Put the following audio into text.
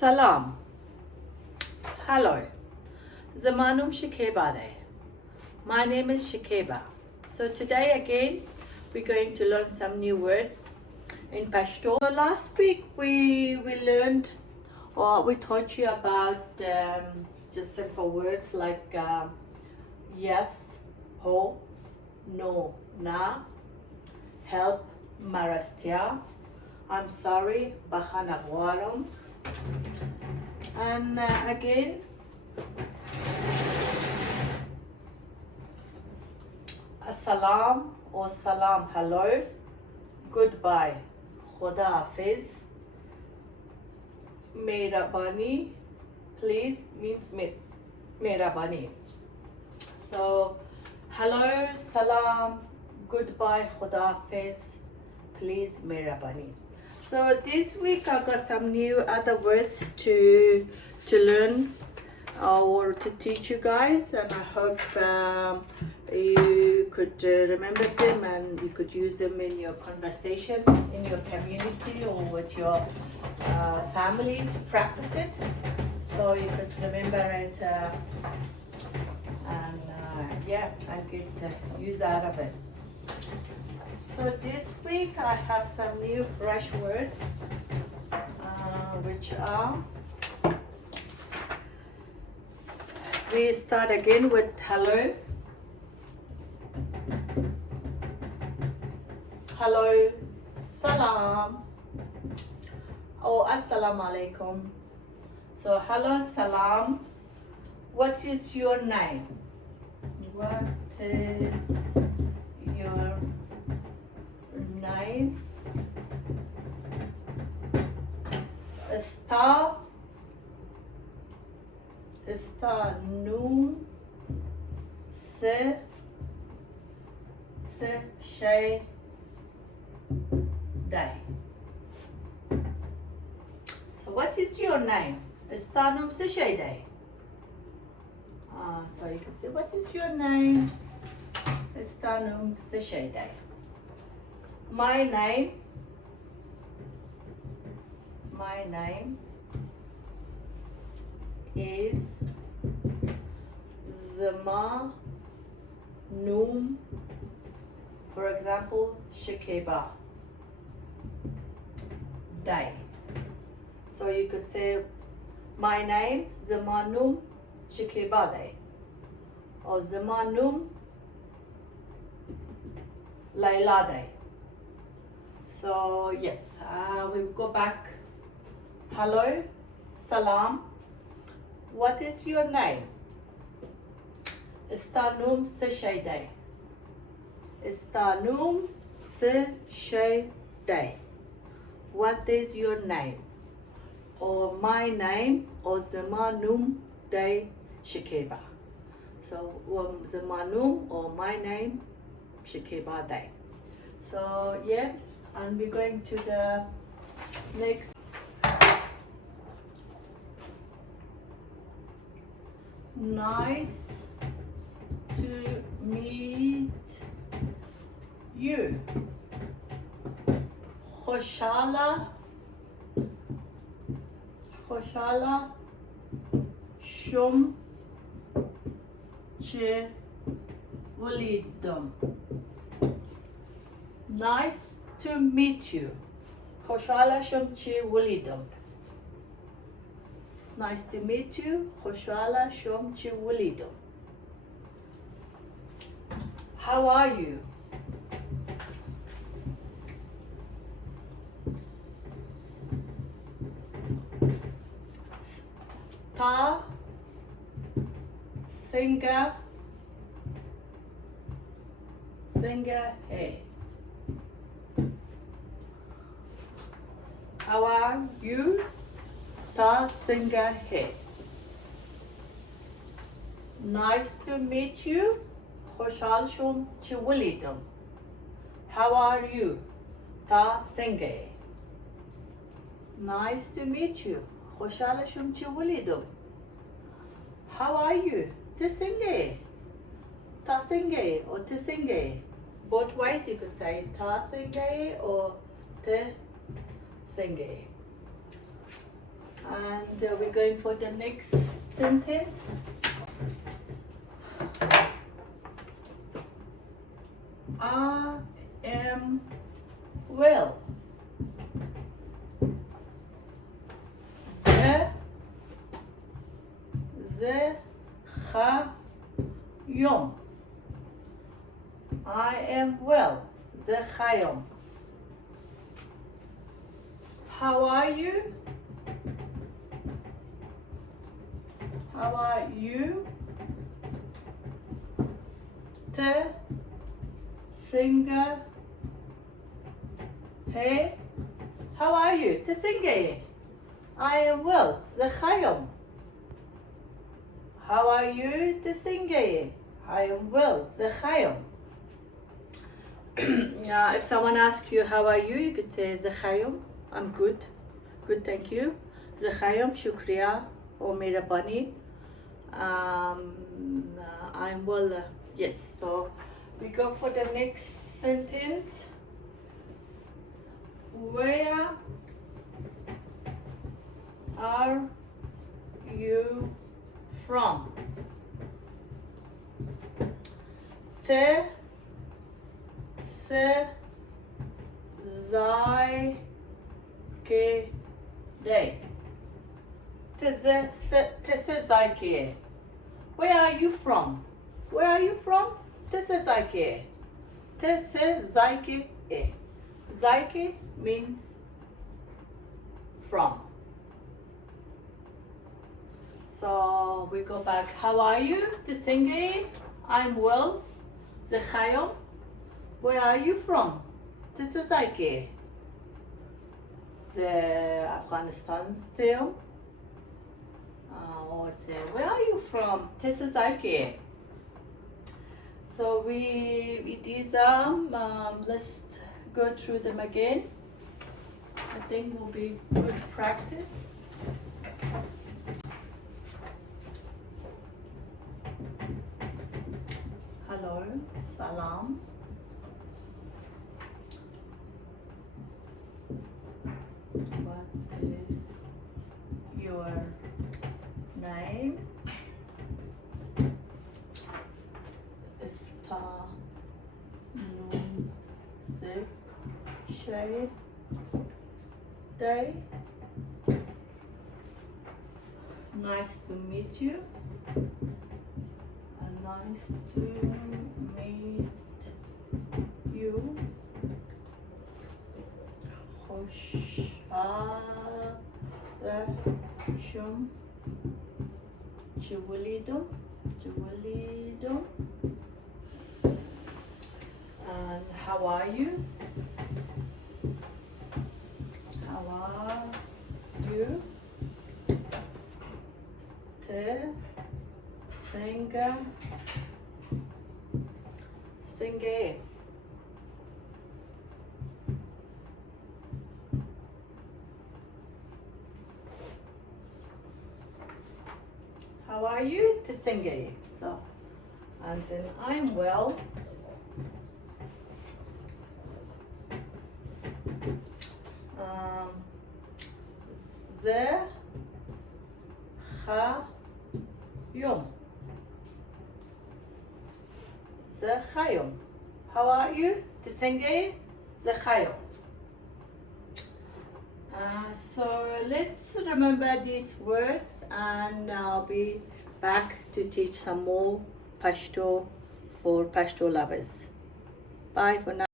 Salam. Hello. Zamanum Shekiba. My name is Shekiba. So today again we're going to learn some new words in Pashto. So last week we learned or we taught you about just simple words like yes, ho, no, na, help, marastia, I'm sorry, bakhanagwarum, and again assalam or salam, hello, goodbye, khuda hafiz, mehrabani, please means mehrabani. So hello, salam, goodbye, khuda hafiz, please mehrabani. So this week I got some new other words to learn or to teach you guys, and I hope you could remember them and you could use them in your conversation, in your community or with your family to practice it, so you could remember it and get use out of it. So this week I have some new fresh words which are, we start again with hello. Hello, salam, or assalamu alaikum. So hello, salam, what is your name? What is your name? Está nu se shay day. So what is your name? Está num se shay day. So you can say, what is your name? Está num se shay day. My name is Zama Noom, for example, Shekiba Day. So you could say, my name Zama Noom Shekiba Day, or Zama Noom Layla Day. So yes, we will go back. Hello, salam, what is your name? Istanum se shay day. Istanum se shay day. What is your name? Or my name, or zamanum day Shekiba. So zamanum or my name Shekiba day. So yeah, and we're going to the next. Nice to meet you. Khoshala shum che wulidum. Nice to meet you. Khoshala shum che wulidum. Nice to meet you. Khoshala shom che wulidum. How are you? Ta singa hey. How are you? Ta singa hai. Nice to meet you. Khoshal shum che wulidum. How are you? Ta singa. Nice to meet you. Khoshal shum che wulidum. How are you? Ta singa. Ta singa or ta singa. Both ways you could say ta singa or ta singa. And we're going for the next sentence. I am well. זה חיים. I am well. זה חיים. How are you? How are you? singer. Hey, how are you? singer. I am well. זה חיים. How are you? singer. I am well. זה חיים. If someone asks you how are you, you could say זה חיים. I'm good. Good, thank you. זה חיים, شكريا or مهرباني. I'm well. Yes, so we go for the next sentence. Where are you from? Te se zai ke day. Te se zai ke. Where are you from? Where are you from? Te se zai ke. Te se zai ke. Zaike means from. So we go back. How are you? Tisenge. I'm well. Zechayo. Where are you from? This is Zaike. The Afghanistan sale. Or say, where are you from? This is Zaike. So these are let's go through them again. I think will be good practice. Hello, salam. What is your name? Está num day. Nice to meet you. Nice to meet you. خوشحالشم. جولیدم. And how are you? How are you? Te singer. How are you? To sing. So, and then I'm well. The Chayum. The Chayum. How are you? To sing. The Chayum. So let's remember these words, and I'll be back to teach some more Pashto for Pashto lovers. Bye for now.